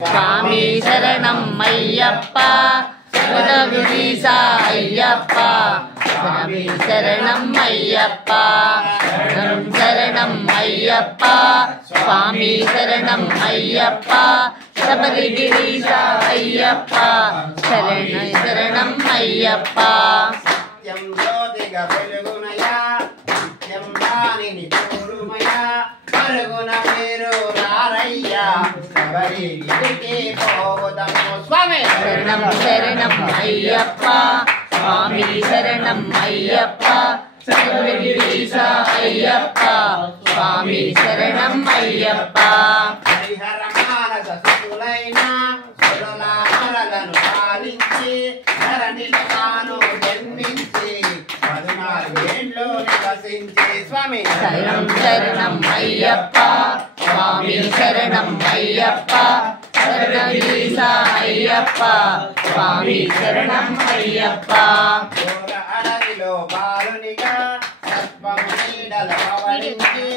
స్వామి శరణం అయ్యప్ప శరణగిరీశ అయ్యప్ప స్వామి శరణం అయ్యప్ప శరణం అయ్యప్ప స్వామి శరణం అయ్యప్ప శబరిగిరీశ అయ్యప్ప శరణం అయ్యప్ప సత్యం జ్యోతిగా వెలుగునయా నిత్యం దానిని చూడుమయా పరుగున మీరు రారయ్యా శబరిగిరికి పోవుదము స్వామి శరణం శరణం అయ్యప్ప స్వామి శరణం అయ్యప్ప శబరిగిరీశ అయ్యప్ప స్వామి శరణం అయ్యప్ప హరిహర మానస సుతులైన సురలామరలను పాలించి ధరణిలో తాను జన్మించి 14 ఏళ్ళు నివసించి స్వామి శరణం శరణం అయ్యప్ప స్వామి శరణం అయ్యప్ప శరణగిరీశ అయ్యప్ప స్వామి శరణం అయ్యప్ప ఘోర అడవిలో బాలునిగా సర్పము నీడల పవళించి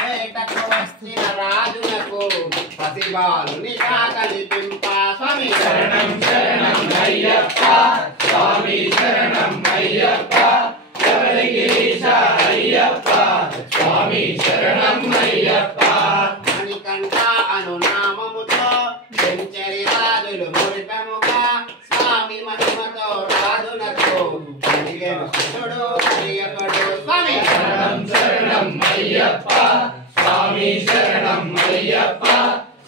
వేటకు వచ్చిన రాజులకు పసిబాలునిగా కనిపింప స్వామి శరణం శరణం అయ్యప్ప స్వామి శరణం అయ్యప్ప శబరిగిరీశ అయ్యప్ప స్వామి శరణం అయ్యప్ప మణికంఠ అను నామముతో సెంచరి రాజులు మురిపెముగా స్వామి మహిమతో రాజులకు కలిగెను శివుడు హరియకుడు స్వామి శరణం శరణం అయ్యప్ప స్వామి శరణం అయ్యప్ప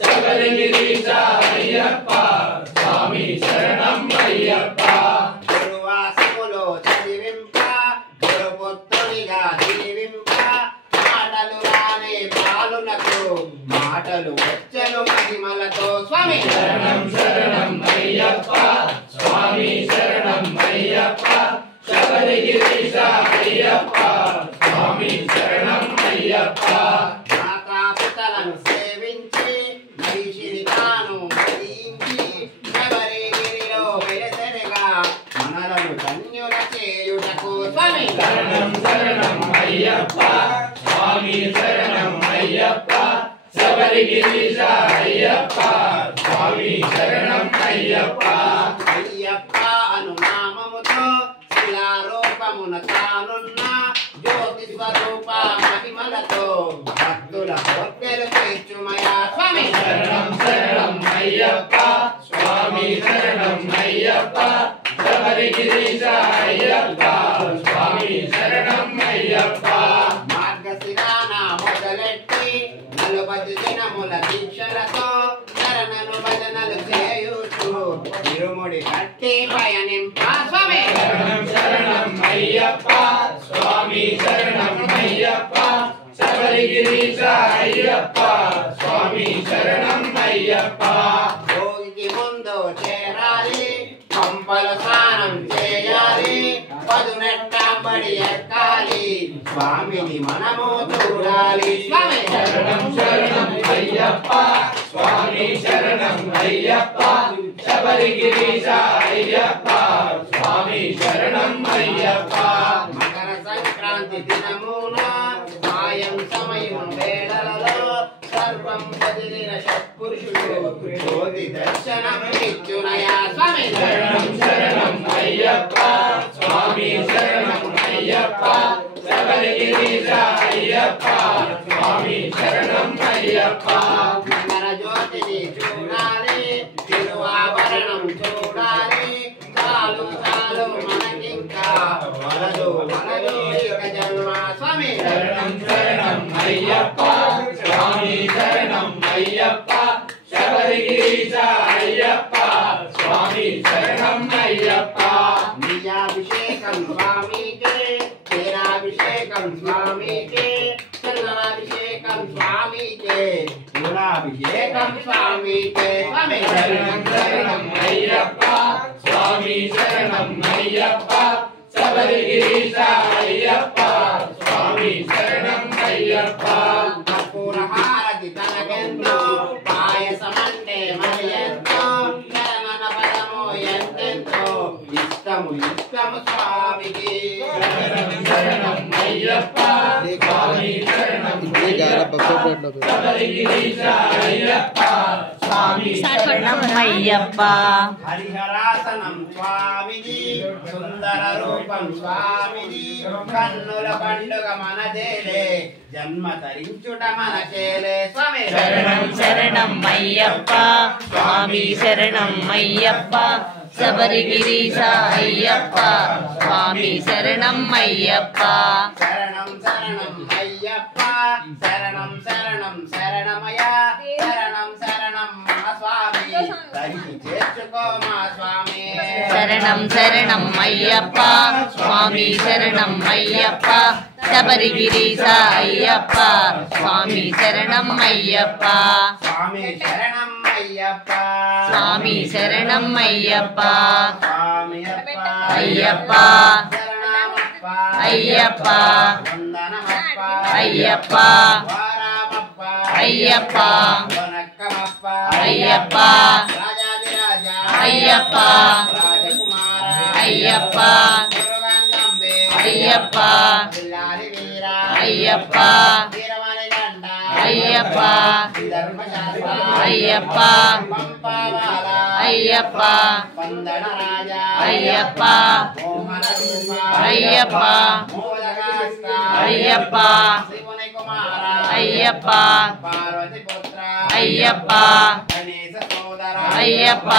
శబరిగిరీశ అయ్యప్ప స్వామి శరణం అయ్యప్ప గురువాసములో చదివింప గురుపుత్రునిగా దీవింప మాటలు రాని బాలునకు మాటలు వచ్చెను మహిమలతో స్వామి శరణం శరణం అయ్యప్ప స్వామి శరణం అయ్యప్ప శబరిగిరీశ అయ్యప్ప స్వామి శరణం అయ్యప్ప మాతాపితలను సేవించి మనిషిని తాను మదించి శబరిగిరిలో వెలసెనగా మనలను ధన్యుల చేయుటకు స్వామి శరణం శరణం అయ్యప్ప స్వామి శరణం అయ్యప్ప శబరిగిరీశ అయ్యప్ప స్వామి శరణం అయ్యప్ప అయ్యప్ప అను నామముతో శిలారూపమున తానున్న జ్యోతి స్వరూప మహిమలతో భక్తుల కోర్కెలు తీర్చుమయా స్వామి శరణం శరణం అయ్యప్ప స్వామి శరణం అయ్యప్ప శబరిగిరీశ అయ్యప్ప స్వామి శరణం అయ్యప్ప మార్గశిరాన మొదలెట్టి 40 దినముల దీక్షలతో శరణను భజనలు చేయుచు ఇరుముడి కట్టి పయనింప స్వామి శరణం శరణం అయ్యప్ప స్వామి శరణం అయ్యప్ప శబరిగిరీశ అయ్యప్ప స్వామి శరణం అయ్యప్ప భోగికి ముందు చేరాలి పంపల స్నానం చేయాలి పదునెట్టబడి ఎక్కాలి స్వామిని మనము చూడాలి స్వామి శరణం శరణం అయ్యప్ప స్వామి శరణం అయ్యప్ప శబరిగిరీశ అయ్యప్ప స్వామి శరణం అయ్యప్ప మకర సంక్రాంతి దినమున సాయం సమయం వేళలలో సర్వం వదిలిన సత్పురుషుడు జ్యోతి దర్శనం ఇచ్చునయా స్వామి శరణం శరణం అయ్యప్ప స్వామి శరణం అయ్యప్ప శబరిగిరీశ అయ్యప్ప స్వామి శరణం అయ్యప్ప మకర జ్యోతిని చూడాలి తిరువాభరణం చూడాలి చాలు చాలు మనకింకా వలదు వలదు ఇక జన్మ స్వామి శరణం శరణం అయ్యప్ప స్వామి శరణం అయ్యప్ప శబరిగిరీశ అయ్యప్ప స్వామి శరణం అయ్యప్ప నిజాభిషేకం స్వామికే తేరాభిషేకం స్వామికే చందనాభిషేకం స్వామికే గులాభిషేకం స్వామికే స్వామి శరణం శరణం అయ్యప్ప స్వామి శరణం అయ్యప్ప శబరిగిరీశ అయ్యప్ప స్వామి శరణం అయ్యప్ప కర్పూర హారతి తనకెంతో పాయసమంటే మరి ఎంతో శరణన పదము ఎంతెంతో ఇష్టము ఇష్టము స్వామికి శరణం శరణం అయ్యప్ప స్వామి శరణం అయ్యప్ప శబరిగిరీశ అయ్యప్ప స్వామి శరణం అయ్యప్ప హరిహరాసనం స్వామిది సుందర రూపం స్వామిది కన్నుల పండుగ మన చేలే జన్మ తరించుట మన చేలే స్వామి శరణం శరణం అయ్యప్ప స్వామి శరణం అయ్యప్ప శబరిగిరీశ అయ్యప్ప స్వామి శరణం అయ్యప్ప శరణం శరణం అయ్యప్ప శరణం శరణం శరణమయ శరణం శరణం మా స్వామి తరిచి చేర్చుకో మా స్వామి శరణం శరణం అయ్యప్ప స్వామి శరణం అయ్యప్ప శబరిగిరీశ అయ్యప్ప స్వామి శరణం అయ్యప్ప స్వామి శరణం అయ్యప్ప స్వామి శరణం అయ్యప్ప స్వామి అయ్యప్ప శరణమప్ప అయ్యప్ప వందనమప్ప అయ్యప్ప వారామప్ప అయ్యప్ప వనక్కమప్ప అయ్యప్ప రాజాదిరాజ అయ్యప్ప రాజకుమార అయ్యప్ప మురుగంగంబే అయ్యప్ప పిల్లారి వీర అయ్యప్ప వీరమణి గండ అయ్యప్ప ధర్మశాస్త్ర అయ్యప్ప పంపావాల అయ్యప్ప వందన రాజ అయ్యప్ప మోహన రూప అయ్యప్ప మోదగాస్త అయ్యప్ప శివుని కుమార అయ్యప్ప పార్వతి పుత్ర అయ్యప్ప గణేశ సోదర అయ్యప్ప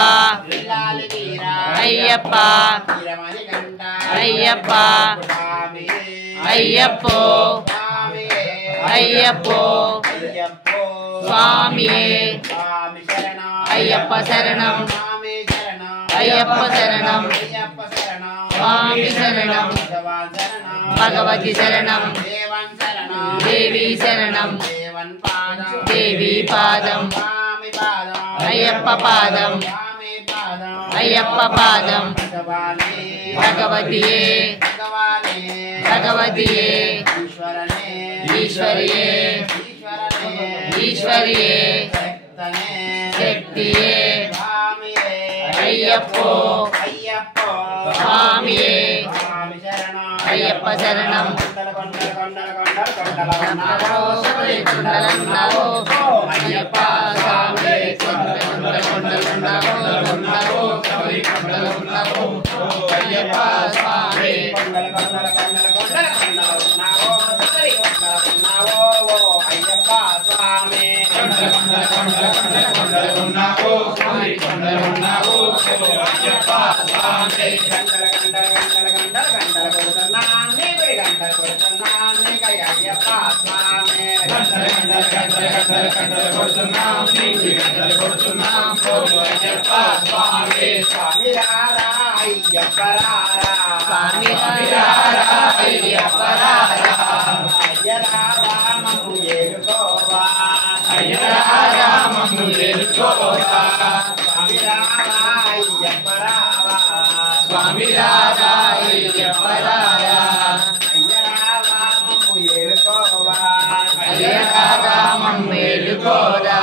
పిల్లాలి వీర అయ్యప్ప వీరమణి గండ అయ్యప్ప స్వామి అయ్యప్పో స్వామి అయ్యప్పో అయ్యప్పో స్వామియే స్వామి శరణం అయ్యప్ప శరణం స్వామి శరణం అయ్యప్ప శరణం అయ్యప్ప శరణం స్వామి శరణం భగవాన్ శరణం భగవతి శరణం దేవన్ శరణం దేవి శరణం దేవన్ పాదం దేవి పాదం స్వామి పాదం అయ్యప్ప పాదం స్వామి పాదం అయ్యప్ప పాదం భగవానే భగవతియే భగవానే భగవతియే ఈశ్వరనే ఈశ్వరియే ఈశ్వరనే ఈశ్వరియే శక్తనే శక్తియే స్వామియే అయ్యప్పో అయ్యప్పో స్వామియే స్వామి శరణం అయ్యప్ప శరణం కొండల కొండల కొండల కొండల కొండల ఉన్నావో శబరి కొండలన్నావో అయ్యప్ప స్వామి కొండల కొండలున్నావో ఉన్నావో శబరి కొండలున్నావో అయ్యప్ప స్వామి కొండల కొండల కొండల కొండల కొండల ఉన్నావో శబరి కొండల ఉన్నావో ఓ అయ్యప్ప స్వామి ఉన్నావో స్వామి కొండలున్నావో అయ్యప్ప స్వామి గంటల గంటల గంటల గంటల గంటల కొడుతున్నా నీకు గంటల కొడుతున్నా నీకు అయ్యప్ప స్వామి స్వామి రారా అయ్యప్ప రారా స్వామి రారా అయ్యప్ప రారా అయ్య రావా మమ్ము ఏలుకోవా అయ్య రారా మమ్ము ఏలుకోవా స్వామి రావా అయ్యప్ప రావా స్వామి రారా అయ్యప్ప రారా అయ్య రావా మమ్ము ఏలుకోవా అయ్య రారా మమ్ము ఏలుకోరా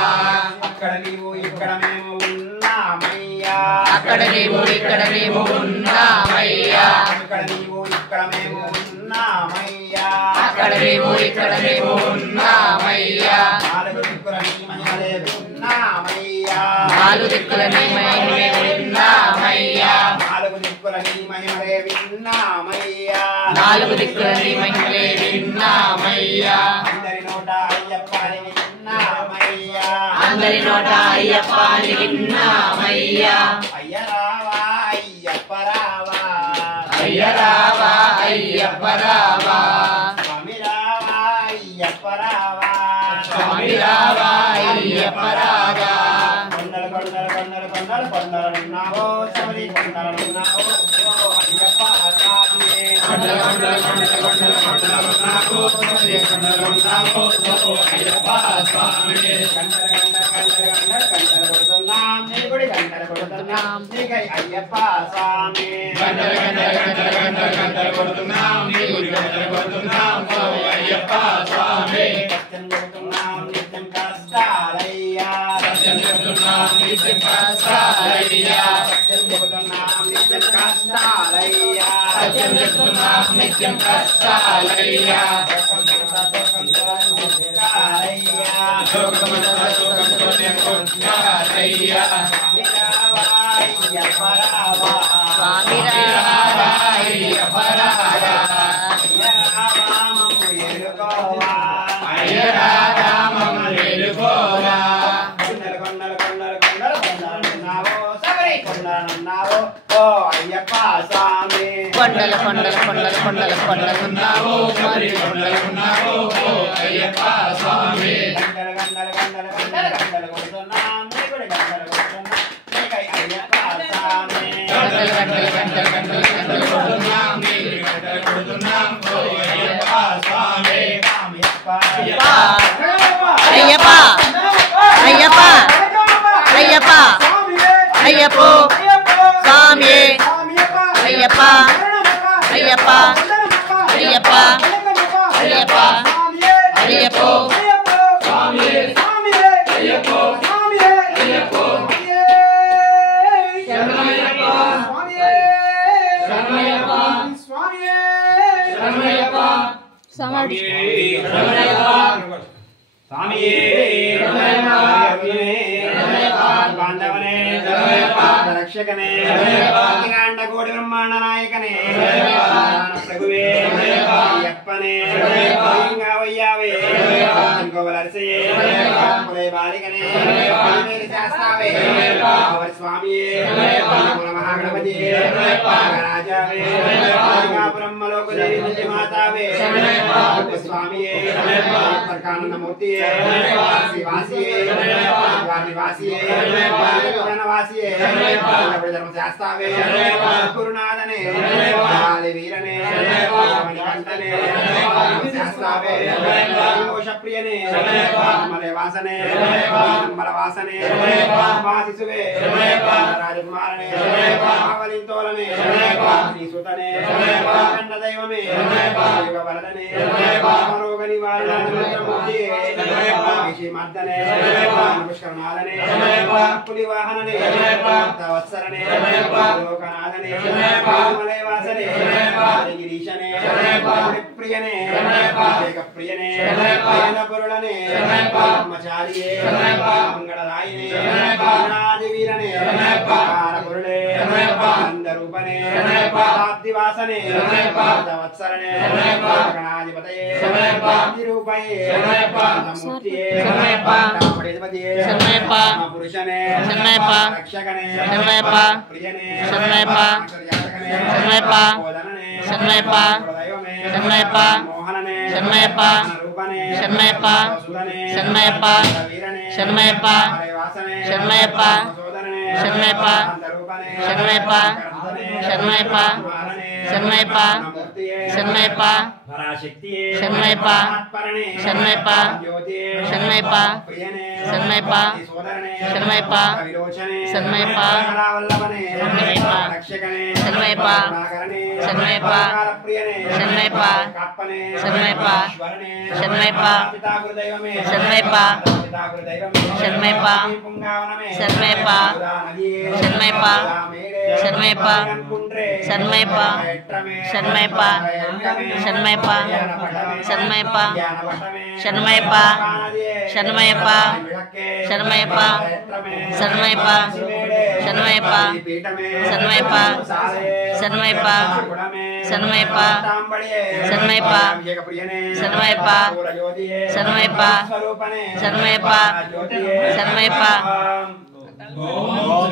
అక్కడ నీవు ఇక్కడ మేము ఉన్నామయ్యా అక్కడ నీవు ఇక్కడ మేము ఉన్నామయ్యా అక్కడ నీవు ఇక్కడ మేము ఉన్నామయ్యా అక్కడ మేము ఇక్కడ మేము ఉన్నామయ్యా నాలుగు దిక్కుల నీ మహిమలే ఉన్నామయ్యా నాలుగు దిక్కుల నీ మహిమే ఉన్నామయ్యా నాలుగు దిక్కుల నీ మహిమలే విన్నామయ్యా నాలుగు దిక్కుల నీ మహిమలే విన్నామయ్యా అందరి నోట అయ్యప్ప అని విన్నామయ్యా అందరి నోట అయ్యప్ప అని విన్నామయ్యా అయ్య రావా అయ్యప్ప రావా అయ్య రావా అయ్యప్ప రావా స్వామి రావా అయ్యప్ప రావా స్వామి రావా అయ్యప్ప రావా కొండల కొండల కొండల కొండల కొండలున్నావో శబరి కొండలున్నావో ఓ అయ్యప్ప స్వామి కొండల కొండల కొండల కొండల కొండలున్నావో శబరి కొండలున్నావో ఓ అయ్యప్ప స్వామి గంటల గంటల గంటల గంటల గంటల కొడుతున్నాం నీ గుడి గంటల కొడుతున్నాం నీకై అయ్యప్ప స్వామి గంటల గంటల గంటల గంటల గంటల కొడుతున్నాం నీ గుడి గంటల కొడుతున్నాం ఓ అయ్యప్ప స్వామి సత్యం కొడుతున్నాం నిత్యం కష్టాలయ్యా సత్యం చెప్తున్నాం నిత్యం కష్టాలయ్యా సత్యం కొడుతున్నాం నిత్యం కష్టాలయ్యా సత్యం చెప్తున్నాం నిత్యం కష్టాలయ్యా స్వామి రారాయ్య పరారా కొండల కొండల కొండల కొండల కొండలున్నావు మరి కొండలున్నావు అయ్యప్ప స్వామి గంటలు గంటలు గంటలు గంటలు గంటలు కొడుతున్నాం నీకుడి గంటలు కొడుతున్నాం నీకై అయ్యప్ప స్వామి గంటలు గంటలు గంటలు గంటలు గంటలు కొడుతున్నాం నీకు గంటలు కొడుతున్నాం అయ్యప్ప స్వామి అయ్యప్ప అయ్యప్ప అయ్యప్ప అయ్యప్ప స్వామి అయ్యప్ప అయ్యప్ప అయ్యప్ప అయ్యప్ప అయ్యప్ప స్వామి అయ్యప్ప అయ్యప్ప శరణమయ్యప్ప శరణమయ్యప్ప శరణమయ్యప్ప స్వామి బాంధవనే రక్షకనే అఖిలాండ కోటి బ్రహ్మాండ నాయకనే ప్రభువే అయ్యప్పనే వయ్యావే ఇంకోవలసయే బాలికనే శాస్త్రావే స్వామియే మహాగణపతి రాజావే బ్రహ్మలోక మాతావే స్వామియే ప్రకానందమూర్తియే శ్రీవాసియే నివాసియే వాసియే ధర్మశాస్త్రావే గురునాథనే వీరనే కంటనే శాస్త్రావే దోషప్రియనే మలవాసనే మలవాసనే శిశువే రాజకుమారనే ఆవలింతోలనే శ్రీసుతనే ఖండ దైవమే వరదనే రోగ నివారణమూర్తి మర్దనే పుష్కరనాథనే పులి వాహననే వత్సరనే లోకనాథనే మలయవాసనే గిరీశనే ప్రియనే ప్రియనే పురుడనే బ్రహ్మచారియే మంగళరాయనే వీరనే పురుడే అందరూపనే ఆదివాసనే వత్సరనే గణాధిపతయే రూపయే మూర్తియే పురుషనే రక్షకనే ప్రియనే మోహననే రూపనే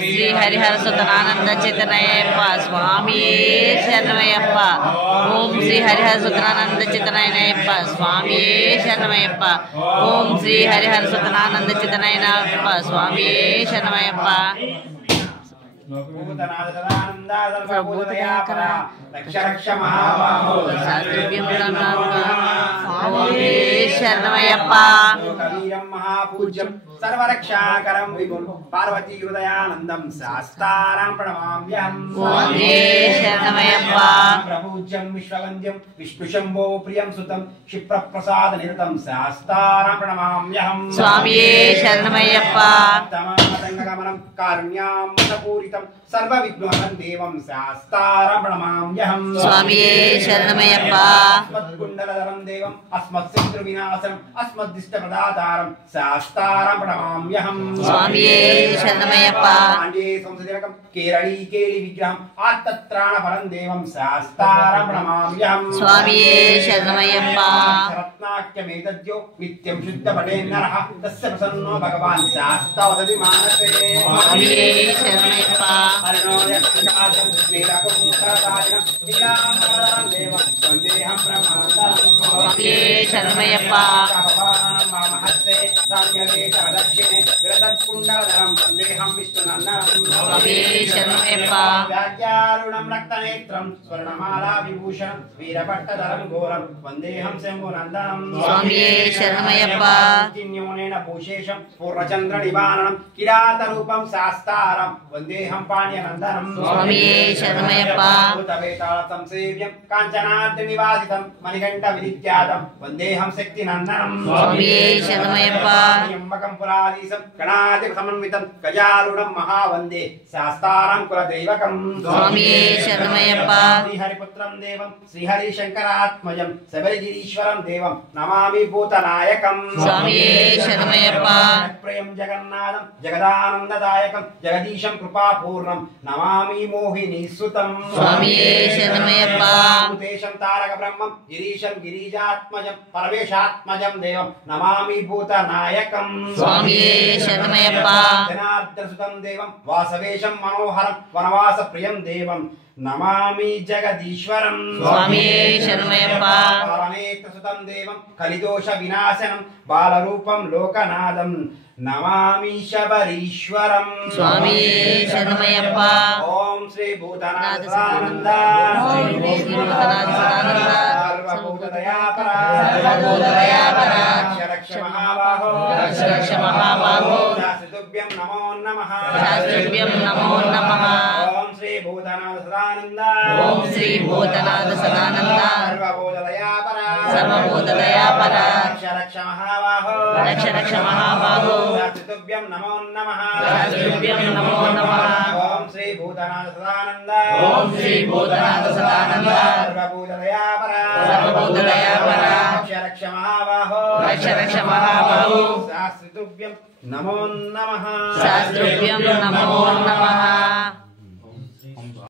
శ్రీ హరిహర సుతనానంద చితనయప్ప స్వామి శరణమయ్యప్ప. ఓం శ్రీ హరిహర సుతనానంద చితనయనయప్ప స్వామి శరణమయ్యప్ప. ఓం శ్రీ హరిహర సుతనానంద చితనయనప్ప స్వామి శరణమయ్యప్ప. శరణమయ్యప్ప. మహాపూజ్యం सर्वरक्षाकरं विभुं पार्वती हृदयानन्दं शास्तारां प्रणमाम्यहम् स्वामी शरणमयप्पा प्रपूज्यं विश्ववन्द्यं विष्णुशम्भो प्रियं सुतं क्षिप्रप्रसादनिरतं शास्तारां प्रणमाम्यहम् स्वामी शरणमयप्पा तमातङ्गगमनं कारुण्यामृतपूरितं सर्वविघ्नहरं देवं शास्तारां प्रणमाम्यहम् स्वामी शरणमयप्पा अस्मत्कुण्डलधरं देवम् अस्मत्शत्रुविनाशनम् अस्मद्दिष्टप्रदातारं शास्तारां प्रणमाम्यहम् स्वामी शरणमयप्पा पाण्ड्ये संसदिरकं केरळी केळि विग्रहम् आत्तत्राणपरं देवं शास्तारां प्रणमाम्यहम् स्वामी शरणमयप्पा रत्नाख्यमेतद्यो नित्यं शुद्धपठेन्नरः तस्य प्रसन्नो भगवान् शास्ता वदति मानसे स्वामी शरणमयप्पा हरिणो यत्काशं नीलकुण्डलधारिणं नीलाम्बरं देवं वन्देऽहं ब्रह्माण्डं स्वामी शरणमयप्पा महस्ते धान्यते च दक्षिणे विरसत्कुण्डलधरं वन्देऽहं विष्णुनन्दनं स्वामी शरणमयप्पा व्याख्यारुणं रक्तनेत्रं स्वर्णमाला विभूषणं वीरपट्टधरं घोरं वन्देऽहं शम्भुनन्दनं स्वामी शरणमयप्पा न्यूनेन भूषेशं पूर्णचन्द्रनिवारणं किरातरूपं शास्तारं वन्देऽहं पाण्यनन्दनं स्वामी शरणमयप्पा संसेव्यं काञ्चनाद्रिनिवासितं मणिकण्ठविधिख्यातं वन्देऽहं शक्तिनन्दनं स्वामी शरणमयप्पा त्र्यम्बकं पुराधीशं गणाधिपसमन्वितं गजारूढं महावन्दे शास्तारं कुलदैवकं स्वामी शरणमयप्पा श्रीहरिपुत्रं देवं श्रीहरिशङ्करात्मजं शबरिगिरीश्वरं देवं नमामि भूतनायकं स्वामी शरणमयप्पा प्रियं जगन्नाथं जगदानन्ददायकं जगदीशं कृपापूर्णं नमामि मोहिनीसुतं स्वामी शरणमयप्पा भूतेशं तारकब्रह्मं गिरीशं गिरिजात्मजं परमेशात्मजं देवं नमामि भूतनायकं स्वामी शरणमयप्पा जनार्दनसुतं देवं वासवेशं मनोहरं वनवासप्रियं देवं नमामि जगदीश्वरं स्वामी शरणमयप्पा परमेत्रसुतं देवं कलिदोषविनाशनं बालरूपं लोकनाथं नमामि शबरीश्वरं स्वामी शरणमयप्पा ओम श्री भूतनाथ सदानंद सर्वभूतदयापरा रक्ष महाबाहो रक्ष महाबाहो शास्त्रुभ्यं नमो नमः शास्त्रुभ्यं नमो नमः ओम श्री भूतनाथ सदानंद ओम श्री भूतनाथ सदानंद सर्वभूतदयापरा रक्ष महाबाहो रक्ष महाबाहो शास्त्रुभ्यं नमो नमः शास्त्रुभ्यं नमो नमः ओम श्री भूतनाथ सदानंद ओम श्री भूतनाथ सदानंद सर्वभूतदयापरा रक्ष महाबाहो रक्ष महाबाहो शास्त्रुभ्यं नमो नमः शास्त्रुभ्यं नमो नमः।